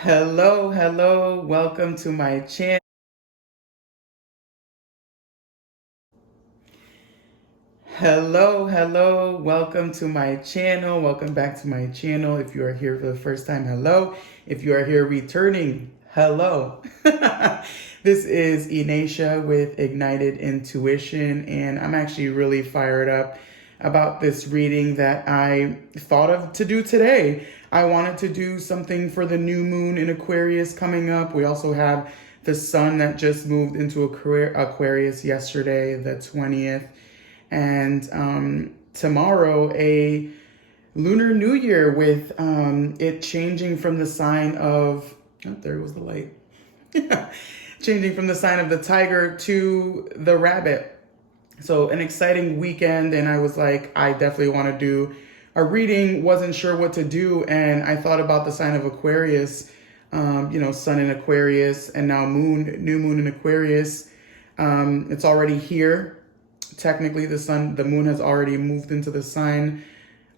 Hello, welcome to my channel. Welcome to my channel. Welcome back to my channel. If you are here for the first time, hello. If you are here returning, hello. This is Ineisha with Ignited Intuition, and I'm actually really fired up about this reading that I thought of to do today. I wanted to do something for the new moon in Aquarius coming up. We also have the sun that just moved into Aquarius yesterday, the 20th. And tomorrow, a lunar new year with it changing from the sign of, oh, there was the light. Changing from the sign of the tiger to the rabbit. So an exciting weekend, and I was like, I definitely want to do a reading. Wasn't sure what to do, and I thought about the sign of Aquarius, sun in Aquarius, and now new moon in Aquarius. It's already here. Technically, the moon has already moved into the sign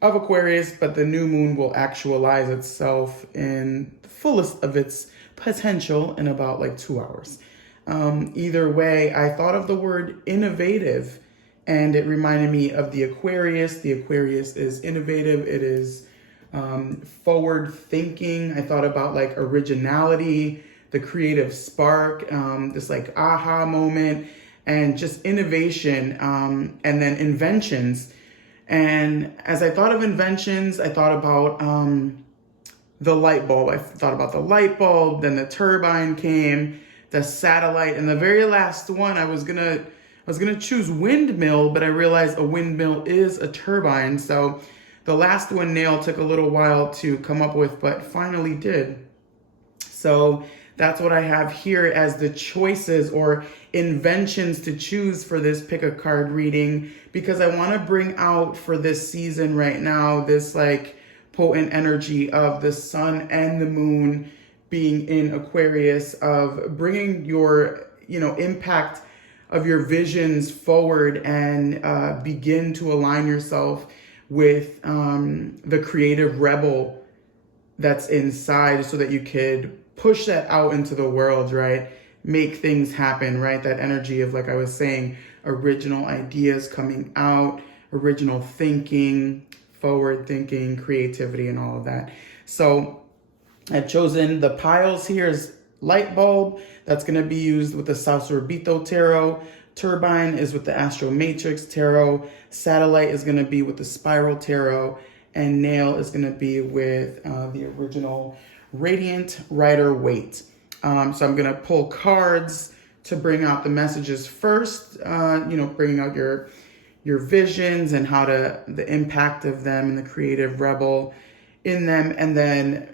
of Aquarius, but the new moon will actualize itself in the fullest of its potential in about like 2 hours. Either way, I thought of the word innovative, and it reminded me of the Aquarius. The Aquarius is innovative. It is forward thinking. I thought about like originality, the creative spark, this like aha moment, and just innovation, and then inventions. And as I thought of inventions, I thought about the light bulb. I thought about the light bulb, then the turbine came, the satellite, and the very last one I was gonna choose windmill, but I realized a windmill is a turbine. So the last one nail took a little while to come up with, but finally did. So that's what I have here as the choices or inventions to choose for this pick a card reading, because I want to bring out for this season right now this like potent energy of the sun and the moon being in Aquarius, of bringing your impact of your visions forward and begin to align yourself with the creative rebel that's inside, so that you could push that out into the world, right? Make things happen, right? That energy of, like I was saying, original ideas coming out, original thinking, forward thinking, creativity, and all of that. So I've chosen the piles here is light bulb. That's going to be used with the Saucerbito Tarot. Turbine is with the Astro Matrix Tarot. Satellite is going to be with the Spiral Tarot. And nail is going to be with the original Radiant Rider Waite. So I'm going to pull cards to bring out the messages first, bringing out your visions and the impact of them and the creative rebel in them, and then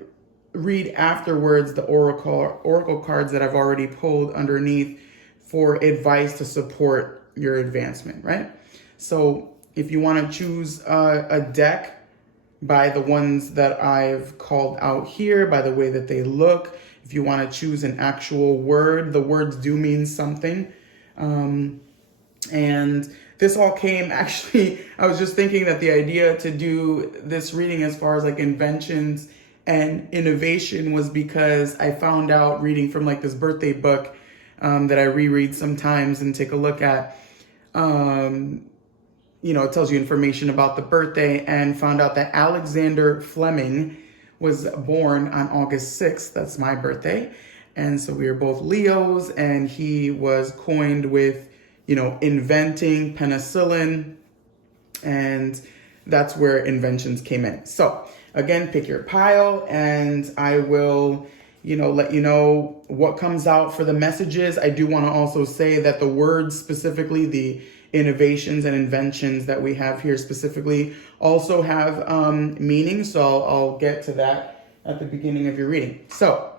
read afterwards the oracle cards that I've already pulled underneath for advice to support your advancement, right? So if you want to choose a deck by the ones that I've called out here, by the way that they look, if you want to choose an actual word, the words do mean something. And this all came, actually, I was just thinking that the idea to do this reading as far as like inventions and innovation was because I found out reading from like this birthday book that I reread sometimes and take a look at. It tells you information about the birthday, and found out that Alexander Fleming was born on August 6th. That's my birthday. And so we are both Leos, and he was coined with, inventing penicillin, and that's where inventions came in. So again, pick your pile, and I will, let you know what comes out for the messages. I do want to also say that the words, specifically the innovations and inventions that we have here specifically, also have meaning. So I'll get to that at the beginning of your reading. So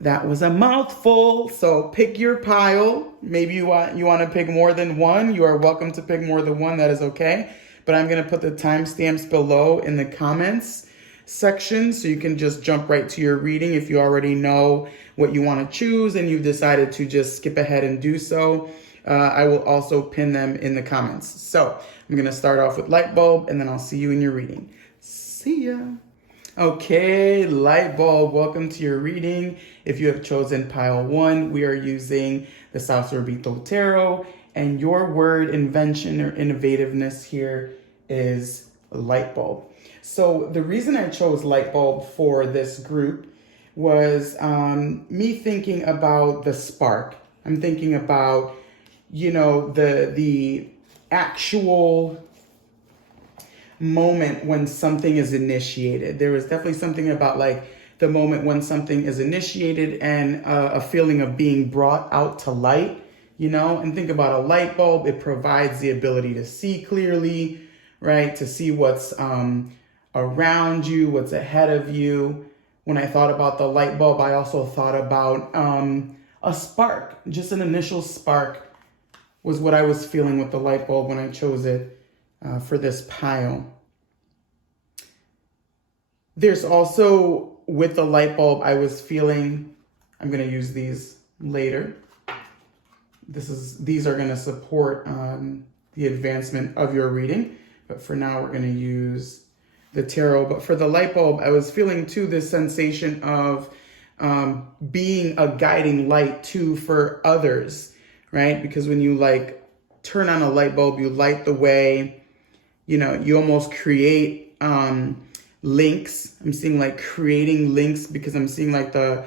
that was a mouthful. So pick your pile. Maybe you want to pick more than one. You are welcome to pick more than one. That is okay. But I'm going to put the timestamps below in the comments section, so you can just jump right to your reading if you already know what you want to choose and you've decided to just skip ahead and do so. I will also pin them in the comments. So I'm going to start off with light bulb, and then I'll see you in your reading. See ya. Okay, light bulb, welcome to your reading. If you have chosen pile 1, we are using the South Sorbito Tarot, and your word invention or innovativeness here is light bulb. So the reason I chose light bulb for this group was me thinking about the spark. I'm thinking about, the actual moment when something is initiated. There was definitely something about like the moment when something is initiated and a feeling of being brought out to light, and think about a light bulb. It provides the ability to see clearly, right? To see what's around you, what's ahead of you. When I thought about the light bulb, I also thought about a spark. Just an initial spark was what I was feeling with the light bulb when I chose it for this pile. There's also, with the light bulb, I was feeling, I'm going to use these later. These are going to support the advancement of your reading. But for now, we're going to use the tarot. But for the light bulb, I was feeling too this sensation of being a guiding light too for others, right? Because when you like turn on a light bulb, you light the way, you almost create links. I'm seeing like creating links because I'm seeing like the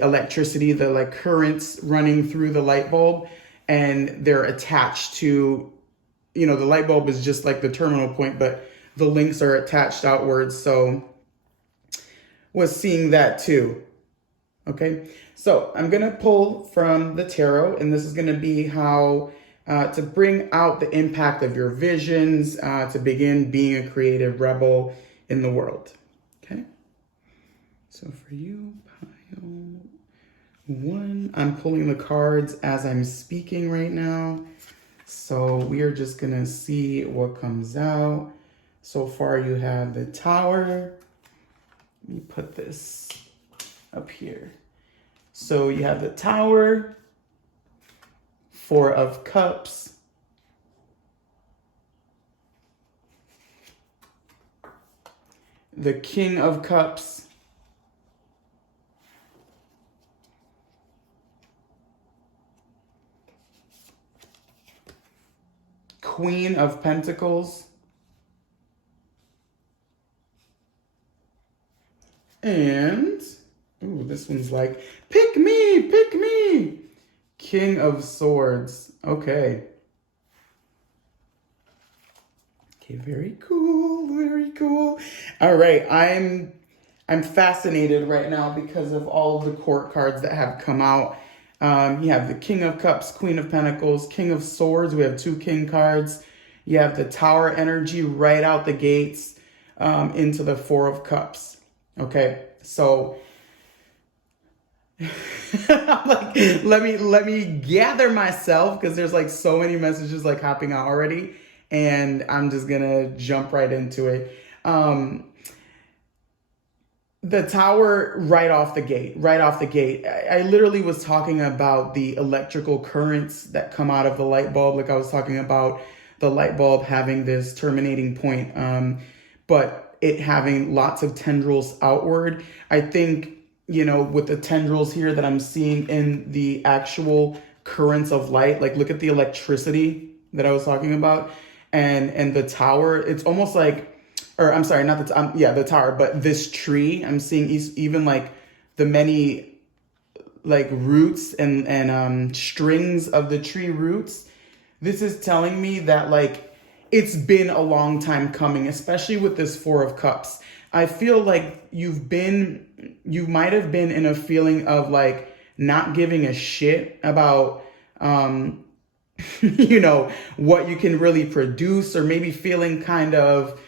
electricity, the like currents running through the light bulb, and they're attached to, the light bulb is just like the terminal point, but the links are attached outwards. So was seeing that too. Okay, so I'm going to pull from the tarot, and this is going to be how to bring out the impact of your visions, to begin being a creative rebel in the world. Okay, so for you, pile 1, I'm pulling the cards as I'm speaking right now. So we are just going to see what comes out. So far you have the Tower. Let me put this up here. So you have the Tower, 4 of Cups, the King of Cups, Queen of Pentacles, and, ooh, this one's like, pick me, King of Swords. Okay. Okay, very cool, very cool. All right, I'm fascinated right now because of all of the court cards that have come out. You have the King of Cups, Queen of Pentacles, King of Swords. We have 2 King cards. You have the Tower energy right out the gates into the 4 of Cups. Okay, so I'm like, let me gather myself because there's like so many messages like hopping out already, and I'm just gonna jump right into it. The Tower right off the gate. I literally was talking about the electrical currents that come out of the light bulb. Like I was talking about the light bulb having this terminating point, but it having lots of tendrils outward. I think, with the tendrils here that I'm seeing in the actual currents of light, like look at the electricity that I was talking about, and the Tower, it's almost like, or I'm sorry, not the Tower, but this tree, I'm seeing even like the many like roots and strings of the tree roots. This is telling me that like it's been a long time coming, especially with this 4 of Cups. I feel like you might have been in a feeling of like not giving a shit about, what you can really produce, or maybe feeling kind of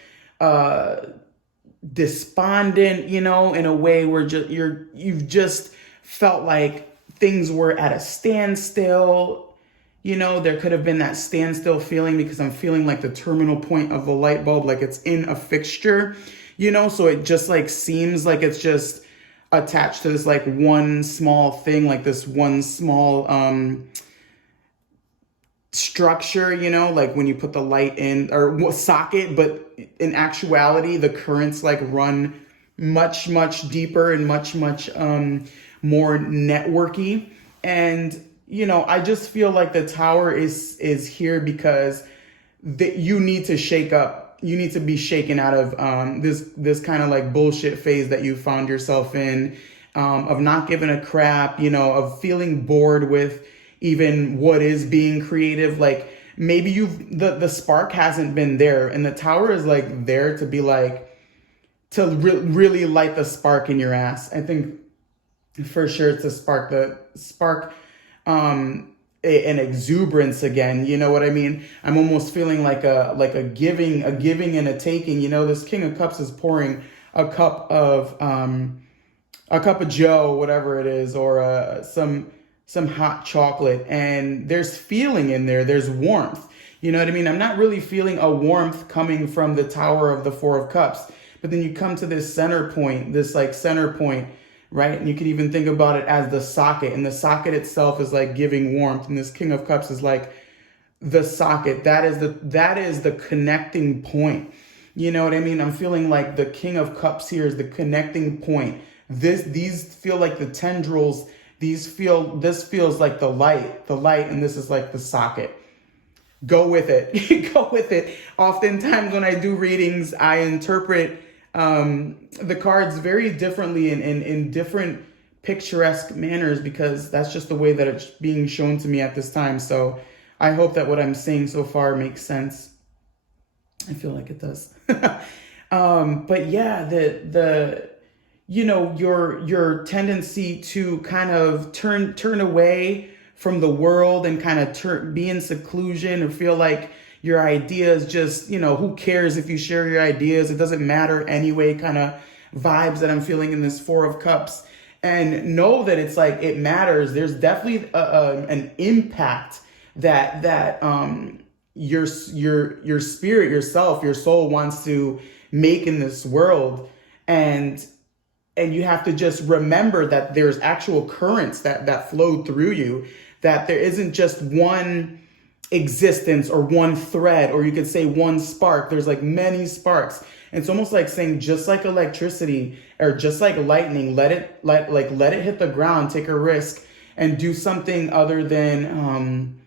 despondent, in a way where you've just felt like things were at a standstill. There could have been that standstill feeling because I'm feeling like the terminal point of the light bulb, like it's in a fixture, so it just like seems like it's just attached to this like one small thing, like this one small structure, like when you put the light in or socket, but in actuality, the currents like run much deeper and much more networky. And I just feel like the Tower is here because you need to shake up. You need to be shaken out of this kind of like bullshit phase that you found yourself in, of not giving a crap, of feeling bored with even what is being creative. Like maybe the spark hasn't been there, and the Tower is like there to be like, to really light the spark in your ass. I think for sure it's a spark an exuberance again. You know what I mean? I'm almost feeling like a giving and a taking. This King of Cups is pouring a cup of Joe, whatever it is, or some hot chocolate, and there's feeling in there. There's warmth. You know what I mean? I'm not really feeling a warmth coming from the Tower of the Four of Cups. But then you come to this center point, right? And you could even think about it as the socket. And the socket itself is like giving warmth. And this King of Cups is like the socket. That is the connecting point. You know what I mean? I'm feeling like the King of Cups here is the connecting point. These feel like the tendrils. This feels like the light, and this is like the socket. Go with it. Go with it. Oftentimes when I do readings, I interpret the cards very differently in different picturesque manners, because that's just the way that it's being shown to me at this time. So I hope that what I'm saying so far makes sense. I feel like it does. But yeah, your tendency to kind of turn away from the world and kind of be in seclusion, or feel like your ideas just, who cares if you share your ideas? It doesn't matter anyway, kind of vibes that I'm feeling in this Four of Cups. And know that it's like, it matters. There's definitely an impact that your spirit, yourself, your soul wants to make in this world. And you have to just remember that there's actual currents that flow through you, that there isn't just one existence or one thread, or you could say one spark. There's like many sparks. And it's almost like saying, just like electricity or just like lightning, let it hit the ground, take a risk, and do something other than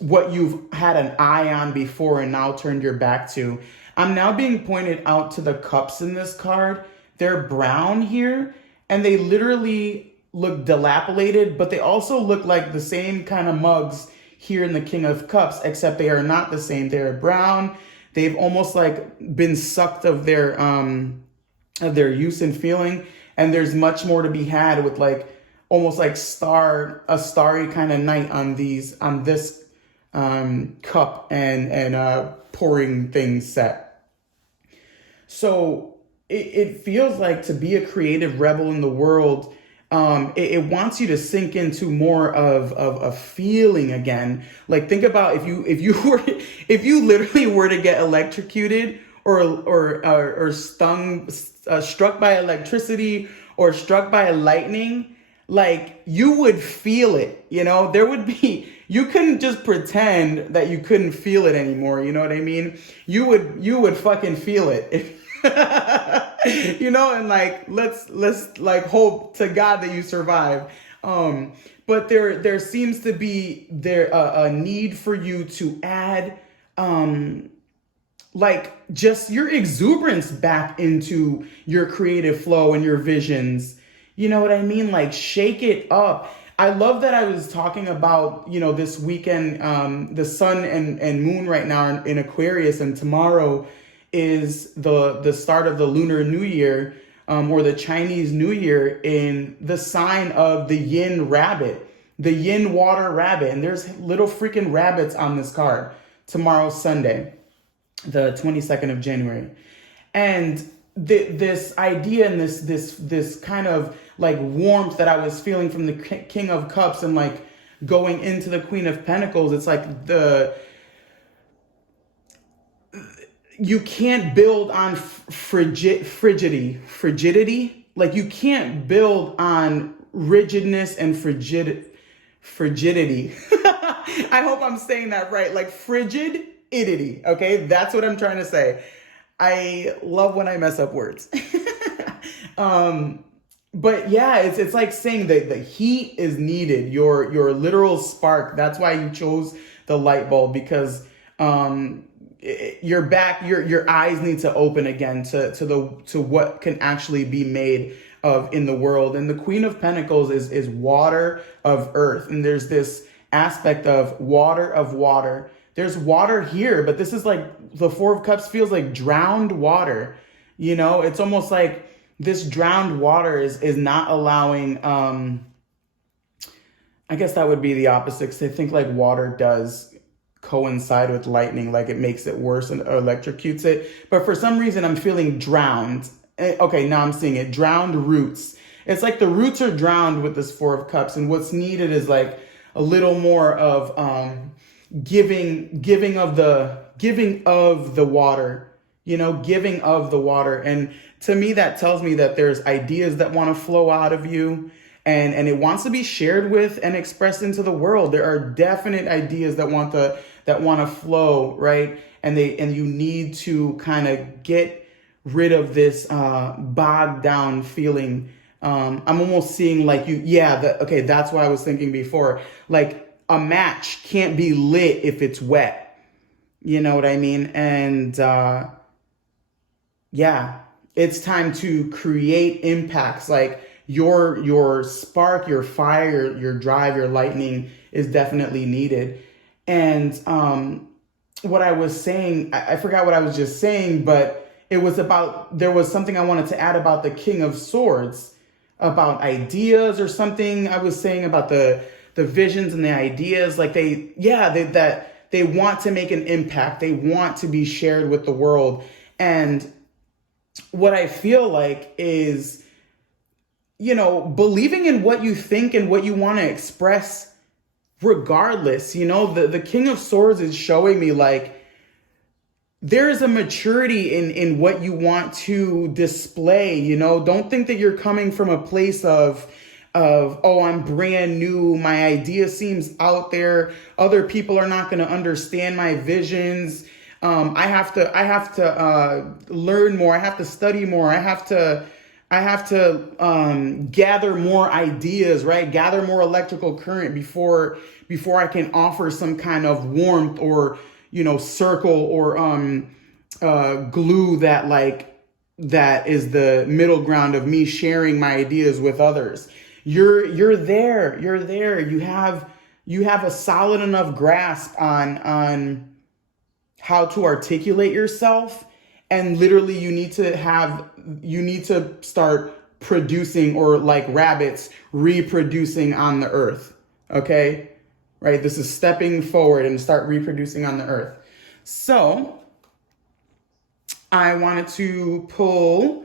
what you've had an eye on before and now turned your back to. I'm now being pointed out to the cups in this card. They're brown here, and they literally look dilapidated, but they also look like the same kind of mugs here in the King of Cups, except they are not the same. They're brown. They've almost like been sucked of their use and feeling, and there's much more to be had with like almost like a starry kind of night on this cup and pouring things set. So it feels like, to be a creative rebel in the world, it wants you to sink into more of a feeling again. Like, think about if you literally were to get electrocuted or struck by electricity or struck by lightning, like, you would feel it. You couldn't just pretend that you couldn't feel it anymore. You know what I mean? You would fucking feel it. And like, let's like hope to God that you survive. But there seems to be a need for you to add like just your exuberance back into your creative flow and your visions. You know what I mean? Like, shake it up. I love that I was talking about, this weekend, the sun and moon right now in Aquarius, and tomorrow is the start of the Lunar New Year, or the Chinese New Year, in the sign of the yin rabbit, the yin water rabbit. And there's little freaking rabbits on this card. Tomorrow's Sunday, the 22nd of January. And this idea and this kind of like warmth that I was feeling from the King of Cups and like going into the Queen of Pentacles, it's like you can't build on frigidity. Like, you can't build on rigidness and frigidity. I hope I'm saying that right. Like, frigidity. Okay, that's what I'm trying to say. I love when I mess up words. But yeah, it's like saying that the heat is needed, your literal spark. That's why you chose the light bulb, because your back, your eyes need to open again to what can actually be made of in the world. And the Queen of Pentacles is water of earth, and there's this aspect of water. There's water here, but this is like the Four of Cups feels like drowned water. You know, it's almost like this drowned water is not allowing, I guess that would be the opposite, because I think like water does coincide with lightning, like it makes it worse and electrocutes it. But for some reason, I'm feeling drowned. Okay, now I'm seeing it. Drowned roots. It's like the roots are drowned with this Four of Cups, and what's needed is like a little more of giving of the water, you know, giving of the water. And to me, that tells me that there's ideas that want to flow out of you, and it wants to be shared with and expressed into the world. There are definite ideas that want to flow, right? And you need to kind of get rid of this bogged down feeling. I'm almost seeing like okay, that's what I was thinking before. Like a match can't be lit if it's wet. You know what I mean? And yeah, it's time to create impacts. Like your spark, your fire, your drive, your lightning is definitely needed. And what I was saying, I forgot what I was just saying, but it was about, there was something I wanted to add about the King of Swords, about ideas or something. I was saying about the visions and the ideas, like they want to make an impact. They want to be shared with the world. And what I feel like is, you know, believing in what you think and what you want to express regardless. You know, the King of Swords is showing me like there is a maturity in what you want to display. You know, don't think that you're coming from a place of, oh, I'm brand new, my idea seems out there, other people are not going to understand my visions. I have to learn more. I have to study more. I have to gather more ideas, right? Gather more electrical current before I can offer some kind of warmth or, you know, circle or glue that is the middle ground of me sharing my ideas with others. You're there. You have a solid enough grasp on how to articulate yourself, and literally you need to start producing, or like rabbits reproducing on the earth. Okay? Right? This is stepping forward and start reproducing on the earth. So I wanted to pull,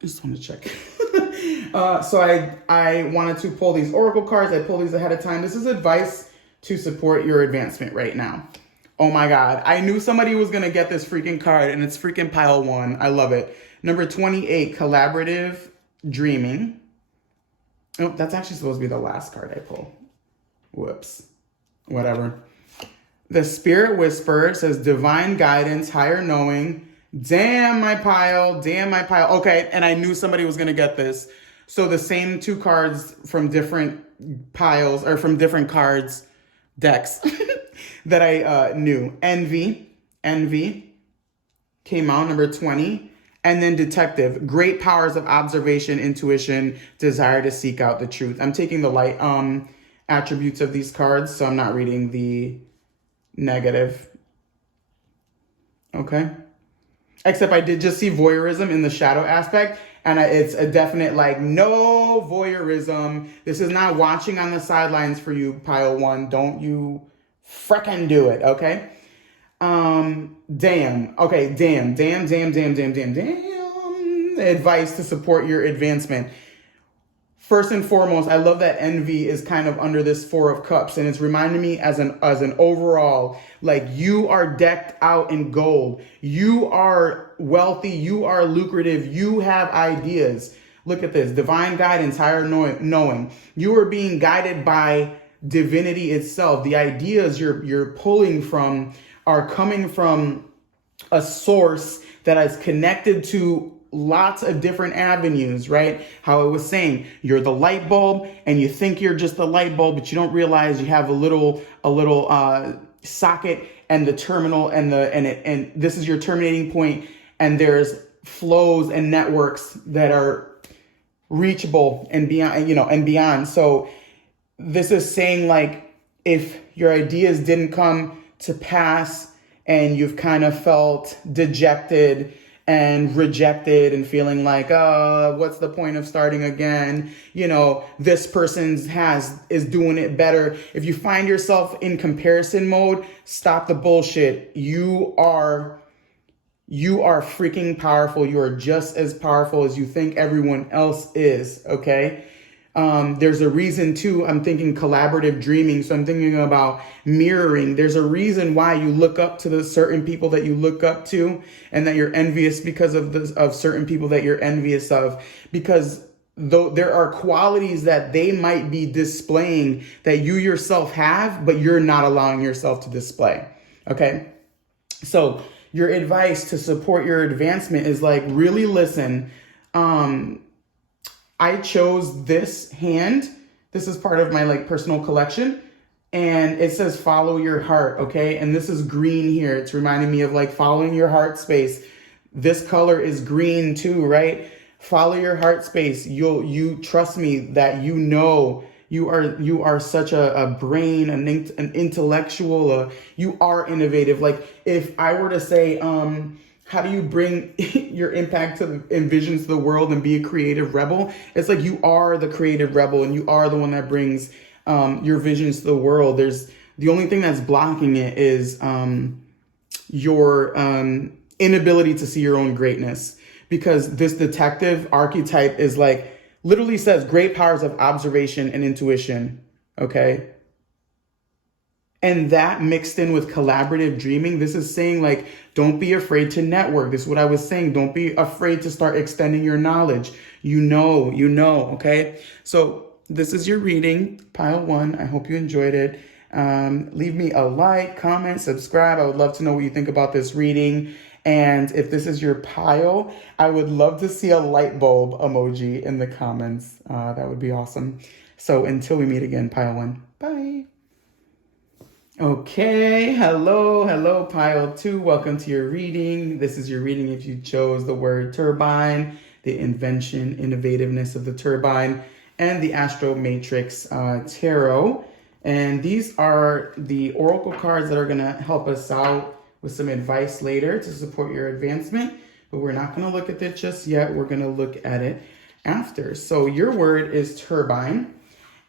just want to check. So I wanted to pull these oracle cards. I pulled these ahead of time. This is advice to support your advancement right now. Oh my God. I knew somebody was going to get this freaking card, and it's freaking pile 1. I love it. Number 28, collaborative dreaming. Oh, that's actually supposed to be the last card I pull. Whoops. Whatever. The Spirit Whisperer says divine guidance, higher knowing. Damn my pile. Okay, and I knew somebody was going to get this. So the same 2 cards from different piles, or from different cards, decks, that I knew. Envy came out, number 20. And then Detective, great powers of observation, intuition, desire to seek out the truth. I'm taking the light attributes of these cards, so I'm not reading the negative. Okay. Except I did just see voyeurism in the shadow aspect, and it's a definite like, no voyeurism. This is not watching on the sidelines for you, pile 1. Don't you frickin' do it, okay? Damn. Okay, damn. Advice to support your advancement. First and foremost, I love that envy is kind of under this 4 of Cups, and it's reminding me as an overall, like, you are decked out in gold. You are wealthy. You are lucrative. You have ideas. Look at this. Divine guidance, higher knowing. You are being guided by divinity itself. The ideas you're pulling from are coming from a source that is connected to lots of different avenues, right? How it was saying you're the light bulb and you think you're just the light bulb, but you don't realize you have a little socket and the terminal and this is your terminating point, and there's flows and networks that are reachable and beyond, and beyond. So this is saying, like, if your ideas didn't come to pass and you've kind of felt dejected and rejected and feeling like, what's the point of starting again? This person's is doing it better. If you find yourself in comparison mode, stop the bullshit. You are freaking powerful. You are just as powerful as you think everyone else is, okay? There's a reason too, I'm thinking collaborative dreaming. So I'm thinking about mirroring. There's a reason why you look up to the certain people that you look up to and that you're envious because of certain people that you're envious of, because though there are qualities that they might be displaying that you yourself have, but you're not allowing yourself to display. Okay. So your advice to support your advancement is, like, really listen. I chose this hand. This is part of my, like, personal collection. And it says follow your heart, okay? And this is green here. It's reminding me of, like, following your heart space. This color is green too, right? Follow your heart space. You trust me that you are such a brain, an intellectual, you are innovative. Like, if I were to say, how do you bring your impact and visions to the world and be a creative rebel? It's like you are the creative rebel and you are the one that brings your visions to the world. The only thing that's blocking it is your inability to see your own greatness, because this detective archetype is, like, literally says great powers of observation and intuition, okay? And that mixed in with collaborative dreaming, this is saying, like, don't be afraid to network. This is what I was saying. Don't be afraid to start extending your knowledge. Okay? So this is your reading, pile 1. I hope you enjoyed it. Leave me a like, comment, subscribe. I would love to know what you think about this reading. And if this is your pile, I would love to see a light bulb emoji in the comments. That would be awesome. So until we meet again, pile 1. Bye. Okay, hello, pile 2. Welcome to your reading. This is your reading if you chose the word turbine, the invention, innovativeness of the turbine, and the Astro Matrix Tarot. And these are the oracle cards that are going to help us out with some advice later to support your advancement. But we're not going to look at it just yet. We're going to look at it after. So your word is turbine.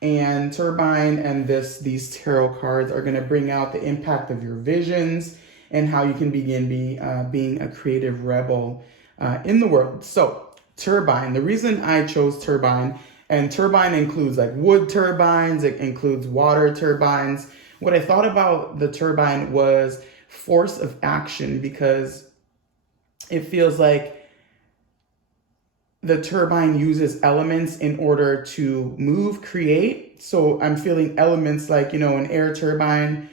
And turbine and these tarot cards are going to bring out the impact of your visions and how you can begin being a creative rebel in the world. So turbine, the reason I chose turbine, and turbine includes, like, wood turbines, it includes water turbines. What I thought about the turbine was force of action, because it feels like the turbine uses elements in order to move, create. So I'm feeling elements like, an air turbine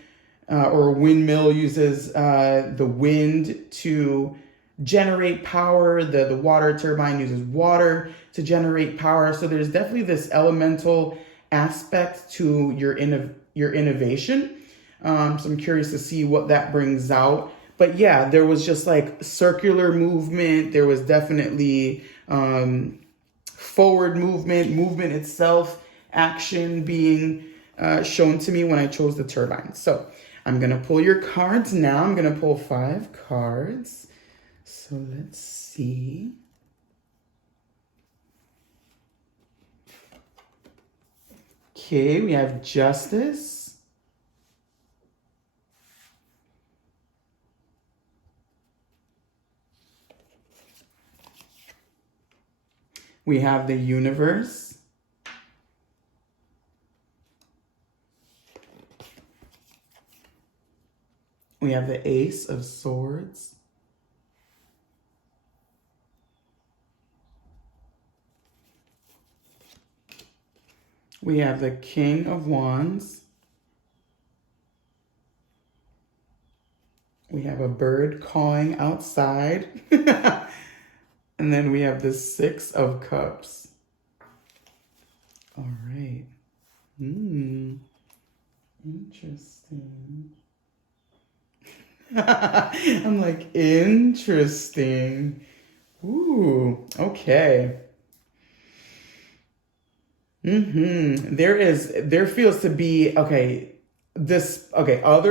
or a windmill uses the wind to generate power. The water turbine uses water to generate power. So there's definitely this elemental aspect to your innovation. So I'm curious to see what that brings out. But yeah, there was just, like, circular movement. There was definitely forward movement itself, action being shown to me when I chose the turbine. So I'm going to pull your cards now. I'm going to pull 5 cards. So let's see. Okay, we have Justice. We have the Universe. We have the Ace of Swords. We have the King of Wands. We have a bird cawing outside. And then we have the Six of Cups. All right. Interesting. I'm like, interesting. Ooh, okay. There feels to be, other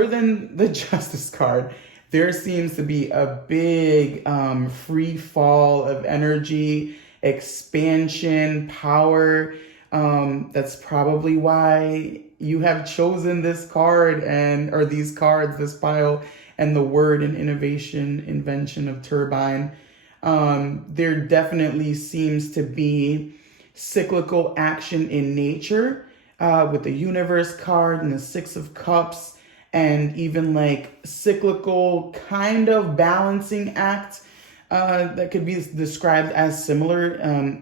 than the Justice card, there seems to be a big free fall of energy, expansion, power. That's probably why you have chosen this card or these cards, this pile, and the word in innovation, invention of turbine. There definitely seems to be cyclical action in nature with the universe card and the Six of Cups, and even like cyclical kind of balancing act that could be described as similar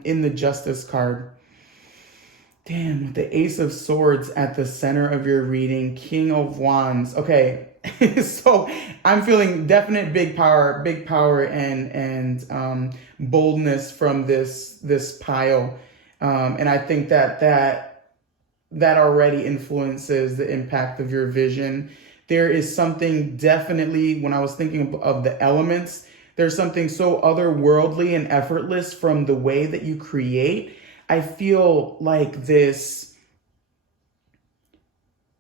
in the Justice card. Damn, with the Ace of Swords at the center of your reading, King of Wands. Okay, so I'm feeling definite big power and boldness from this pile, and I think that already influences the impact of your vision. There is something definitely, when I was thinking of the elements, there's something so otherworldly and effortless from the way that you create. I feel like this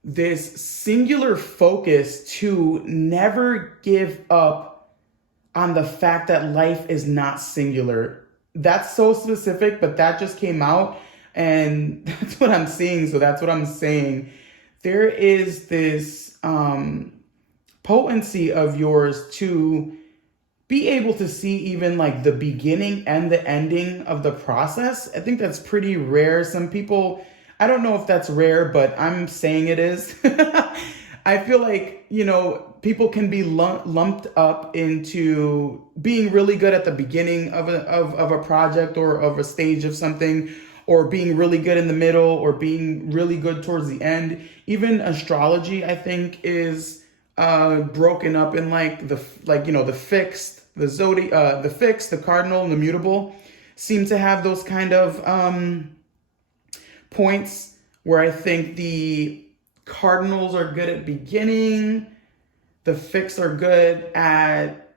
singular focus to never give up on the fact that life is not singular. That's so specific, but that just came out, and that's what I'm seeing. So that's what I'm saying. There is this potency of yours to be able to see even like the beginning and the ending of the process. I think that's pretty rare. Some people, I don't know if that's rare, but I'm saying it is. I feel like, people can be lumped up into being really good at the beginning of a project or of a stage of something, or being really good in the middle, or being really good towards the end. Even astrology, I think, is broken up in the fixed, the zodiac, the fixed, the cardinal, and the mutable seem to have those kind of points where I think the cardinals are good at beginning, the fixed are good at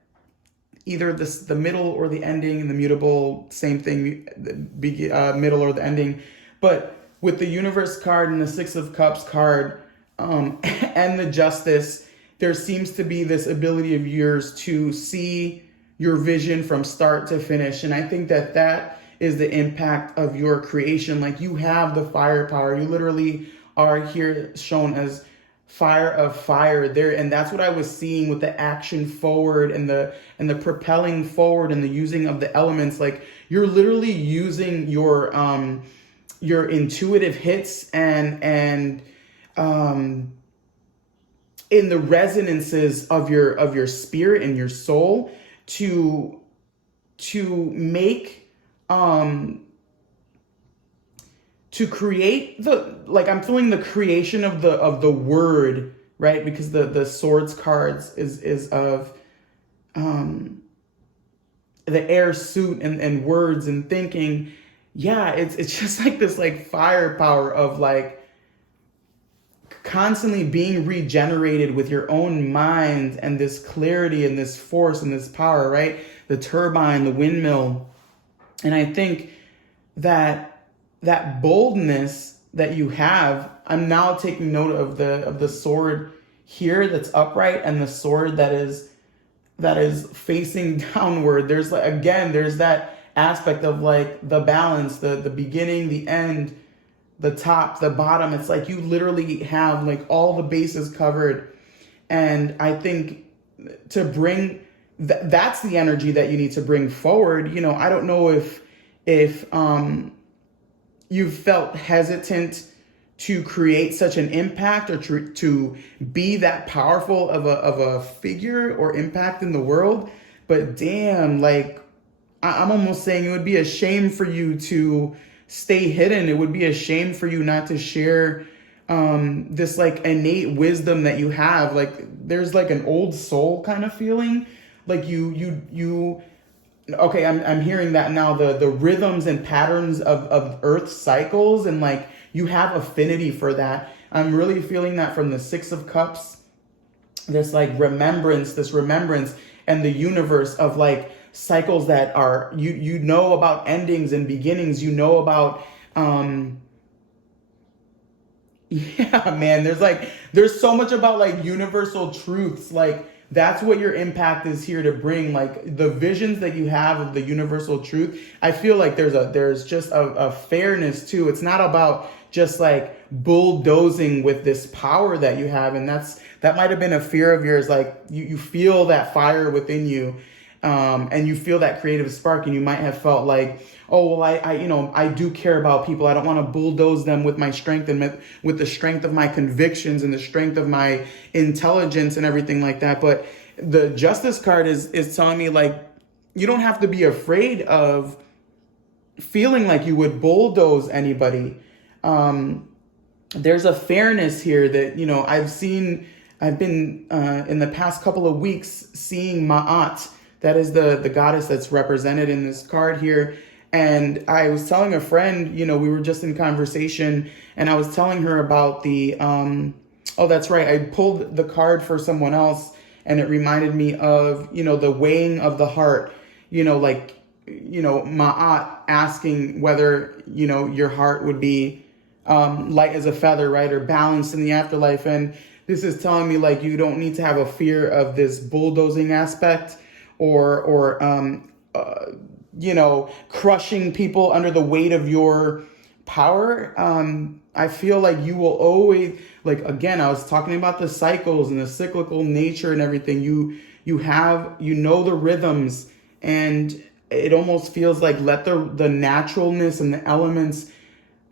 either the middle or the ending, and the mutable, same thing, middle or the ending. But with the universe card and the Six of Cups card and the Justice, there seems to be this ability of yours to see your vision from start to finish. And I think that is the impact of your creation. Like, you have the firepower. You literally are here shown as fire of fire there. And that's what I was seeing with the action forward and the propelling forward and the using of the elements. Like, you're literally using your intuitive hits and in the resonances of your spirit and your soul to make to create I'm feeling the creation of the word, right? Because the swords cards is of the air suit and words and thinking. Yeah, it's just like this firepower of constantly being regenerated with your own mind, and this clarity and this force and this power, right? The turbine, the windmill. And I think that boldness that you have, I'm now taking note of the sword here that's upright, and the sword that is facing downward. There's there's that aspect of the balance, the beginning, the end, the top, the bottom. It's like you literally have all the bases covered. And I think to bring that's the energy that you need to bring forward. I don't know if you've felt hesitant to create such an impact, or to be that powerful of a figure or impact in the world. But damn, I'm almost saying it would be a shame for you to stay hidden. It would be a shame for you not to share this innate wisdom that you have. There's an old soul kind of feeling. You Okay, I'm hearing that now, the rhythms and patterns of Earth cycles, and like you have affinity for that. I'm really feeling that from the Six of Cups, this like remembrance and the universe of like cycles that are, you know about endings and beginnings, you know about yeah, man, there's so much about like universal truths. Like that's what your impact is here to bring. Like the visions that you have of the universal truth. I feel like there's just a fairness too. It's not about just like bulldozing with this power that you have. And that might have been a fear of yours. Like you feel that fire within you. And you feel that creative spark, and you might have felt like, oh, well, I do care about people. I don't want to bulldoze them with my strength and with the strength of my convictions and the strength of my intelligence and everything like that. But the Justice card is telling me like, you don't have to be afraid of feeling like you would bulldoze anybody. There's a fairness here that, I've been in the past couple of weeks seeing Ma'at. That is the goddess that's represented in this card here. And I was telling a friend, we were just in conversation, and I was telling her about oh, that's right. I pulled the card for someone else, and it reminded me of, the weighing of the heart, Ma'at asking whether, your heart would be light as a feather, right? Or balanced in the afterlife. And this is telling me like, you don't need to have a fear of this bulldozing aspect, or crushing people under the weight of your power. I feel like you will always, like, again, I was talking about the cycles and the cyclical nature and everything. You know the rhythms, and it almost feels like let the naturalness and the elements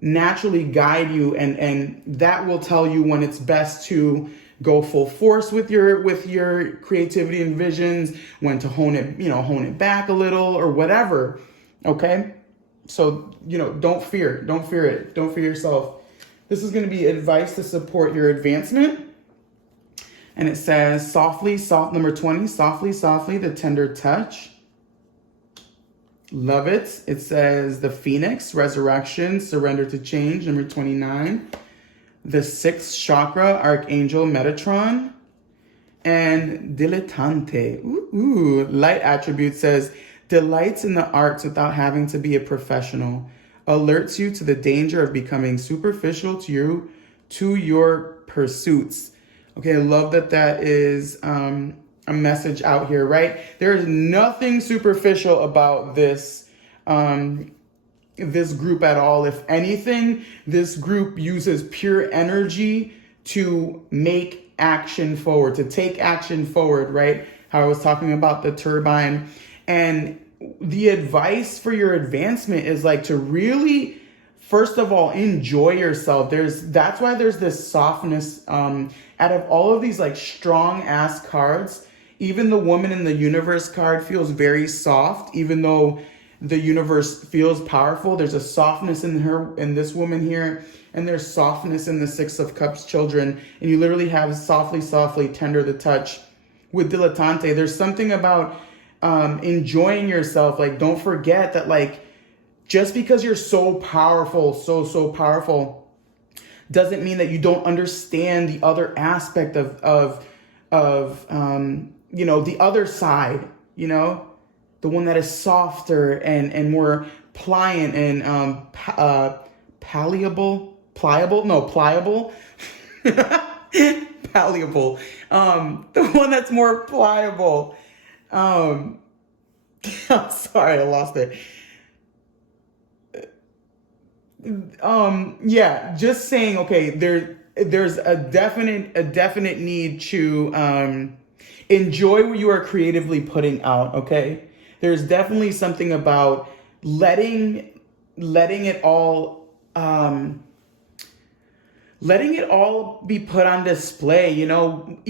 naturally guide you, and that will tell you when it's best to go full force with your creativity and visions, when to hone it back a little or whatever. Okay? So, don't fear it. Don't fear yourself. This is going to be advice to support your advancement. And it says, number 20, softly, the tender touch. Love it. It says the Phoenix, resurrection, surrender to change, number 29. The sixth chakra, Archangel Metatron, and Dilettante. Light attribute says, delights in the arts without having to be a professional, alerts you to the danger of becoming superficial to your pursuits. Okay, I love that is a message out here, right? There is nothing superficial about this group at all. If anything, this group uses pure energy to make action forward, to take action forward, right? How I was talking about the turbine. And the advice for your advancement is like to really, first of all, enjoy yourself. That's why there's this softness out of all of these like strong ass cards. Even the Woman in the Universe card feels very soft, even though the universe feels powerful. There's a softness in this woman here, and there's softness in the Six of Cups children. And you literally have softly, tender the touch. With Dilettante, there's something about enjoying yourself. Like, don't forget that, like, just because you're so powerful, so powerful, doesn't mean that you don't understand the other aspect of the other side, the one that is softer and more pliant and pliable. Palleable. The one that's more pliable. I'm sorry, I lost it. Yeah, just saying, okay, there's a definite need to enjoy what you are creatively putting out, okay? There's definitely something about letting it all be put on display, even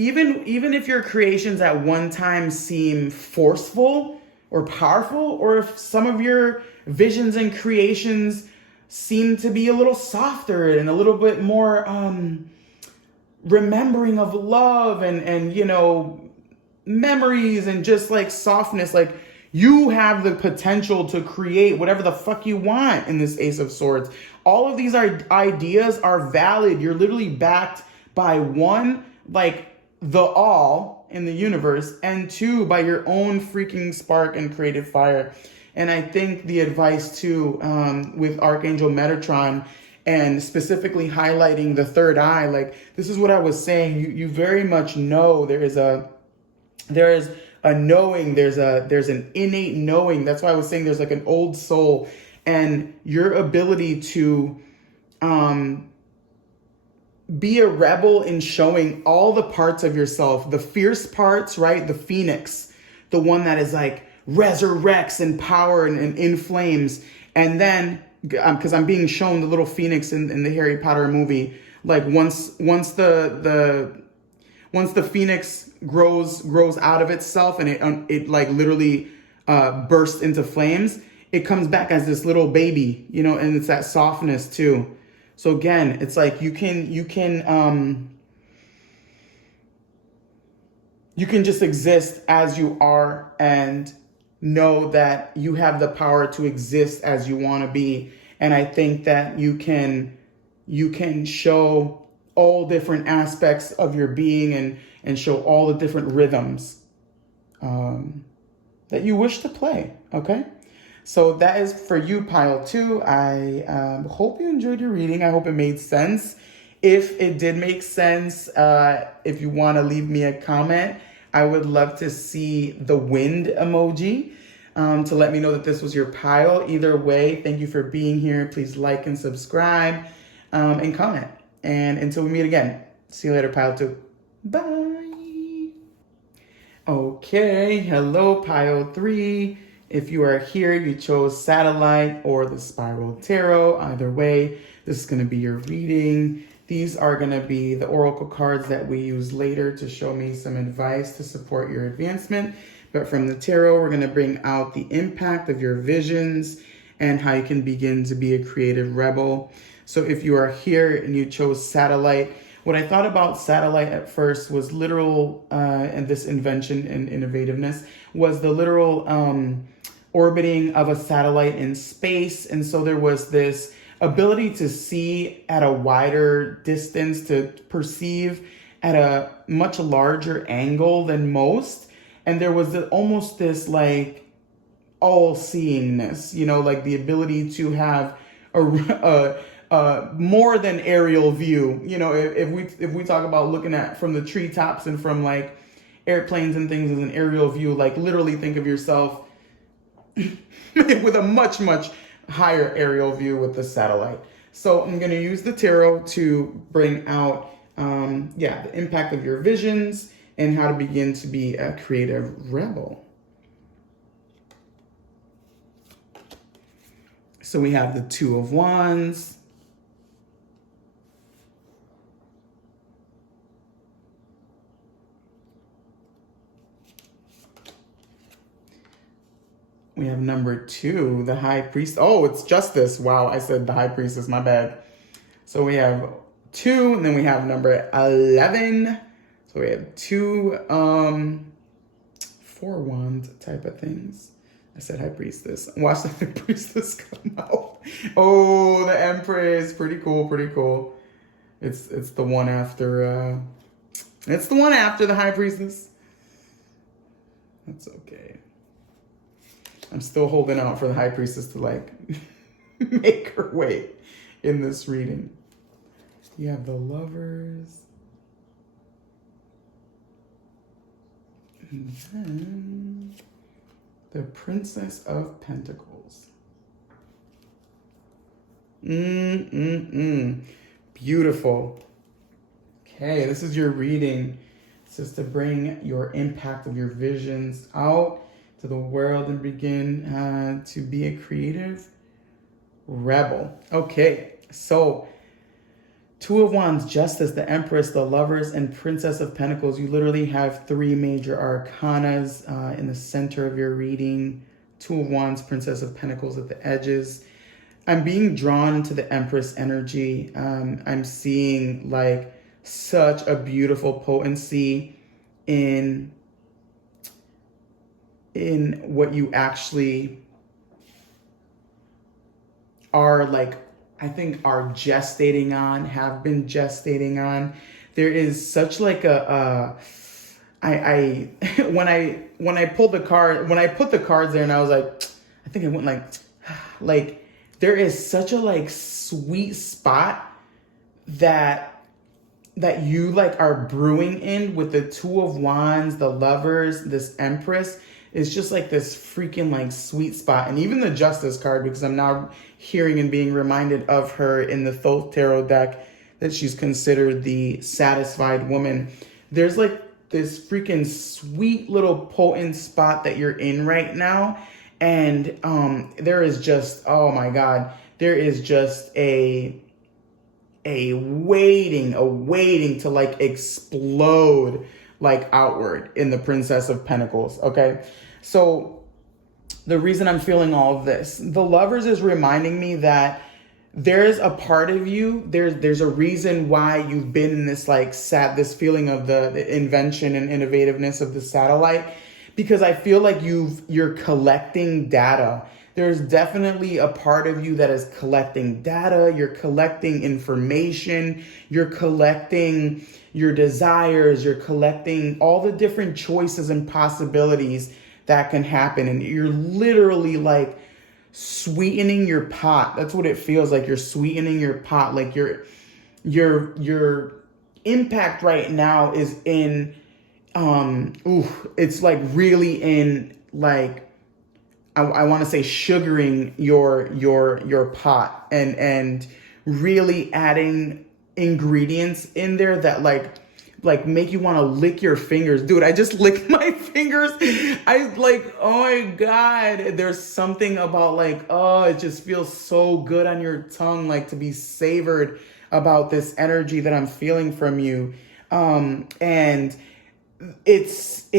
if your creations at one time seem forceful or powerful, or if some of your visions and creations seem to be a little softer and a little bit more remembering of love and memories and just like softness. Like, You have the potential to create whatever the fuck you want in this Ace of Swords. All of these ideas are valid. You're literally backed by one, like the all in the universe, and two, by your own freaking spark and creative fire. And I think the advice too, with Archangel Metatron, and specifically highlighting the third eye, like this is what I was saying. You very much know there is a knowing, there's an innate knowing. That's why I was saying there's like an old soul, and your ability to be a rebel in showing all the parts of yourself, the fierce parts, right? The phoenix, the one that is like resurrects in power and in flames. And then, because I'm being shown the little phoenix in the Harry Potter movie, like once the phoenix grows out of itself and it like literally bursts into flames, it comes back as this little baby, you know, and it's that softness too. So again, it's like you can just exist as you are and know that you have the power to exist as you want to be. And I think that you can show all different aspects of your being and show all the different rhythms that you wish to play. Okay. So that is for you, pile 2. I hope you enjoyed your reading. I hope it made sense. If it did make sense, if you want to leave me a comment, I would love to see the wind emoji to let me know that this was your pile. Either way, thank you for being here. Please like and subscribe and comment. And until we meet again, see you later, pile 2. Bye. Okay, hello, pile 3. If you are here, you chose Satellite or the Spiral Tarot. Either way, this is going to be your reading. These are going to be the oracle cards that we use later to show me some advice to support your advancement. But from the tarot, we're going to bring out the impact of your visions and how you can begin to be a creative rebel. So if you are here and you chose Satellite, what I thought about Satellite at first was literal, and this invention and innovativeness was the literal orbiting of a satellite in space. And so there was this ability to see at a wider distance, to perceive at a much larger angle than most. And there was almost this like all-seeingness, you know, like the ability to have a more than aerial view. You know, if we talk about looking at from the treetops and from like airplanes and things as an aerial view, like literally think of yourself with a much higher aerial view with the satellite. So I'm going to use the tarot to bring out the impact of your visions and how to begin to be a creative rebel. So we have the Two of Wands, we have number 2, the High Priest. Oh, it's Justice. Wow, I said the High Priestess, my bad. So we have 2, and then we have number 11. So we have 2 4 wands type of things. I said High Priestess. Watch the High Priestess come out. Oh, the Empress. Pretty cool. It's the one after the High Priestess. That's okay. I'm still holding out for the High Priestess to like make her way in this reading. You have the Lovers. And then the Princess of Pentacles. Beautiful. Okay, this is your reading. It's just to bring your impact of your visions out to the world and begin to be a creative rebel. Okay, so Two of Wands, Justice, the Empress, the Lovers, and Princess of Pentacles. You literally have 3 major arcanas in the center of your reading. Two of Wands, Princess of Pentacles at the edges. I'm being drawn to the Empress energy. I'm seeing like such a beautiful potency in what you actually are, like, I think are gestating on, have been gestating on. There is such like I when I pulled the card, when I put the cards there and I was like, I think I went like there is such a like sweet spot that you like are brewing in with the Two of Wands, the Lovers, this Empress. Is just like this freaking like sweet spot. And even the Justice card, because I'm now hearing and being reminded of her in the Thoth Tarot deck, that she's considered the satisfied woman. There's like this freaking sweet little potent spot that you're in right now. And there is just, oh my God, there is just a waiting to like explode like outward in the Princess of Pentacles, okay? So the reason I'm feeling all of this, the Lovers is reminding me that there's a part of you, there's a reason why you've been in this like this feeling of the invention and innovativeness of the satellite, because I feel like you're collecting data. There's definitely a part of you that is collecting data, you're collecting information, you're collecting your desires, you're collecting all the different choices and possibilities that can happen. And you're literally like sweetening your pot. That's what it feels like. You're sweetening your pot. Like your impact right now is in, it's like really in like, I want to say sugaring your pot and really adding ingredients in there that like make you want to lick your fingers. Dude, I just licked my fingers. I like, oh my God, there's something about like, oh, it just feels so good on your tongue, like to be savored about this energy that I'm feeling from you. And it's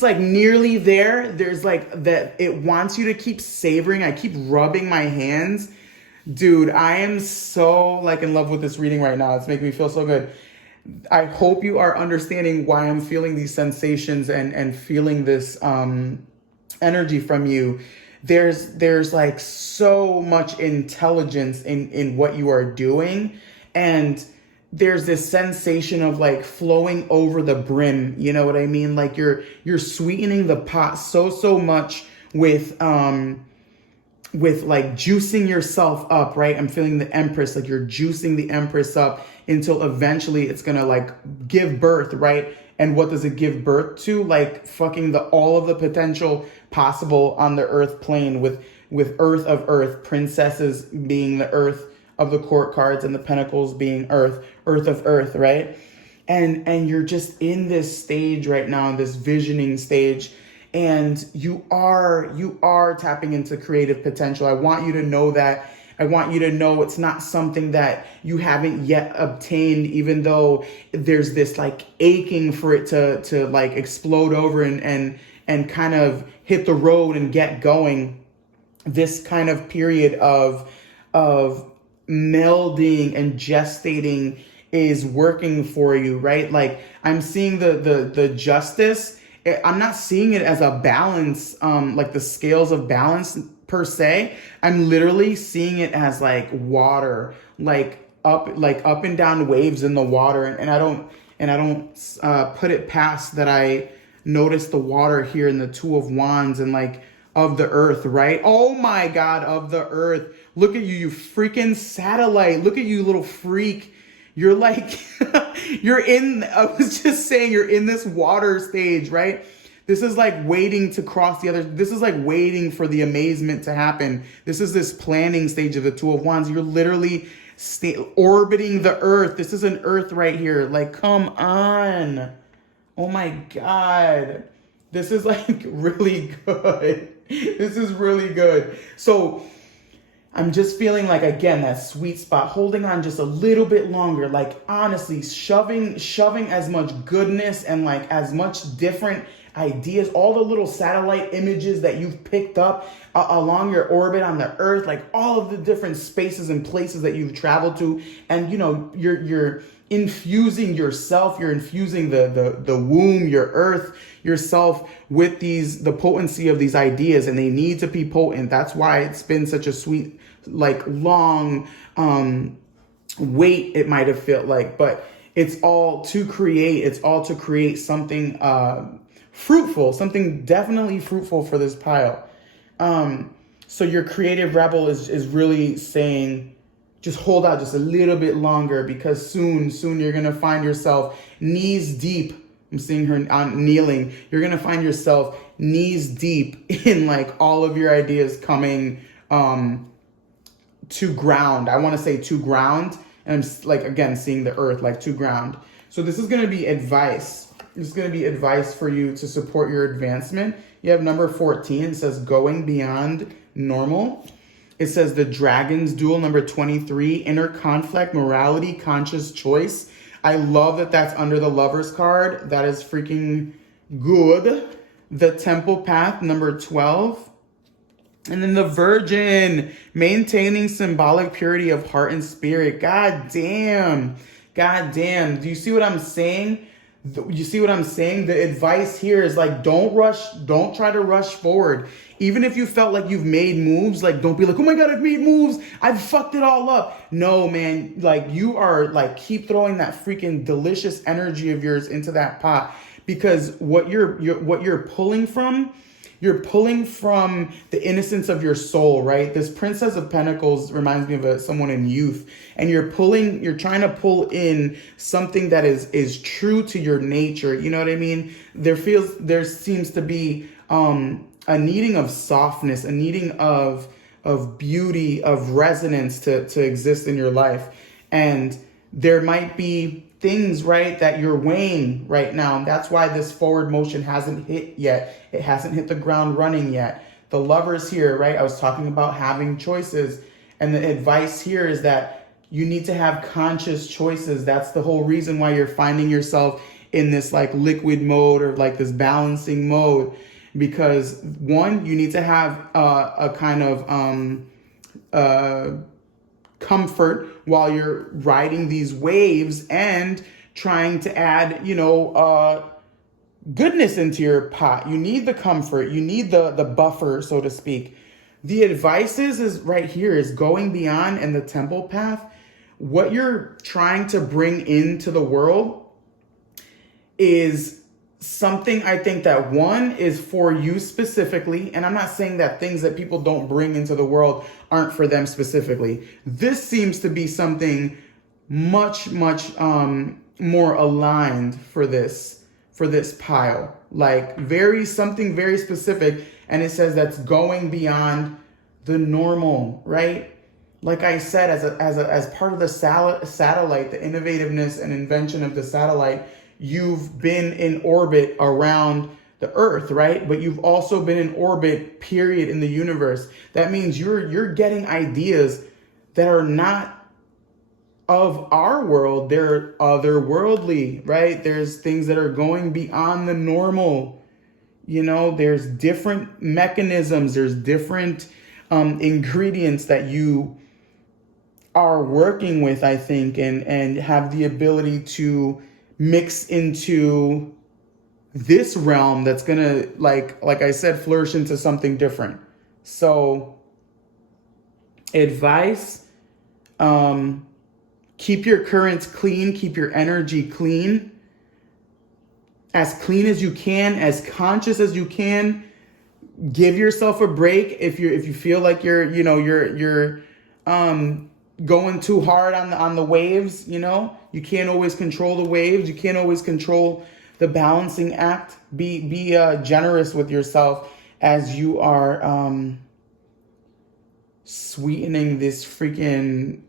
like nearly there. There's like that, it wants you to keep savoring. I keep rubbing my hands. Dude, I am so like in love with this reading right now. It's making me feel so good. I hope you are understanding why I'm feeling these sensations and feeling this energy from you. There's like so much intelligence in what you are doing. And there's this sensation of like flowing over the brim. You know what I mean? Like you're sweetening the pot so much with like juicing yourself up, right? I'm feeling the Empress, like you're juicing the Empress up until eventually it's gonna like give birth, right? And what does it give birth to? Like fucking all of the potential possible on the earth plane with Earth of Earth, princesses being the earth of the court cards and the pentacles being earth of earth, right? And you're just in this stage right now, this visioning stage, and you are tapping into creative potential. I want you to know that. I want you to know it's not something that you haven't yet obtained, even though there's this like aching for it to like explode over and kind of hit the road and get going. This kind of period of melding and gestating is working for you, right? Like I'm seeing the justice. I'm not seeing it as a balance, like the scales of balance per se. I'm literally seeing it as like water, like up and down waves in the water. And I don't put it past that I notice the water here in the Two of Wands and like of the earth, right? Oh my God, of the earth. Look at you, you freaking satellite. Look at you, little freak. You're like, I was just saying, you're in this water stage, right? This is like waiting to cross this is like waiting for the amazement to happen. This is this planning stage of the Two of Wands. You're literally orbiting the earth. This is an earth right here. Like, come on. Oh my God. This is like really good. This is really good. So I'm just feeling like, again, that sweet spot, holding on just a little bit longer, like honestly shoving as much goodness and like as much different ideas, all the little satellite images that you've picked up along your orbit on the earth, like all of the different spaces and places that you've traveled to. And, you know, you're infusing yourself, you're infusing the womb, your earth, yourself with the potency of these ideas, and they need to be potent. That's why it's been such a sweet, like long wait, it might have felt like, but it's all to create something fruitful, something definitely fruitful for this pile. So your creative rebel is really saying, just hold out just a little bit longer, because soon you're going to find yourself knees deep. I'm seeing her kneeling. You're going to find yourself knees deep in like all of your ideas coming to ground. I want to say to ground. And I'm like, again, seeing the earth like to ground. So this is going to be advice. This is going to be advice for you to support your advancement. You have number 14. It says going beyond normal. It says the Dragon's Duel, number 23, inner conflict, morality, conscious choice. I love that that's under the Lover's card. That is freaking good. The Temple Path, number 12. And then the Virgin, maintaining symbolic purity of heart and spirit. God damn. God damn. Do you see what I'm saying? You see what I'm saying? The advice here is like, don't rush. Don't try to rush forward. Even if you felt like you've made moves, like, don't be like, oh my God, I've made moves. I've fucked it all up. No, man. Like, you are like, keep throwing that freaking delicious energy of yours into that pot, because what you're pulling from, you're pulling from the innocence of your soul, right? This Princess of Pentacles reminds me of someone in youth. And you're trying to pull in something that is true to your nature. You know what I mean? There seems to be a needing of softness, a needing of beauty, of resonance to exist in your life. And there might be things, right, that you're weighing right now. And that's why this forward motion hasn't hit yet. It hasn't hit the ground running yet. The Lovers here, right? I was talking about having choices. And the advice here is that you need to have conscious choices. That's the whole reason why you're finding yourself in this like liquid mode, or like this balancing mode. Because one, you need to have a kind of comfort while you're riding these waves and trying to add, goodness into your pot. You need the comfort. You need the buffer, so to speak. The advice is right here is going beyond, and the Temple Path. What you're trying to bring into the world is something, I think, that one is for you specifically. And I'm not saying that things that people don't bring into the world aren't for them specifically. This seems to be something much more aligned for this pile, like something very specific. And it says that's going beyond the normal, right? Like I said, as part of the satellite, the innovativeness and invention of the satellite, you've been in orbit around the Earth, right? But you've also been in orbit, period, in the universe. That means you're getting ideas that are not of our world. They're otherworldly, right? There's things that are going beyond the normal. There's different mechanisms. There's different ingredients that you are working with, I think, and have the ability to mix into this realm that's gonna, like I said, flourish into something different. So advice, keep your currents clean, keep your energy clean as you can, as conscious as you can. Give yourself a break if you feel like you're going too hard on the waves. You can't always control the waves. You can't always control the balancing act. Be generous with yourself as you are sweetening this freaking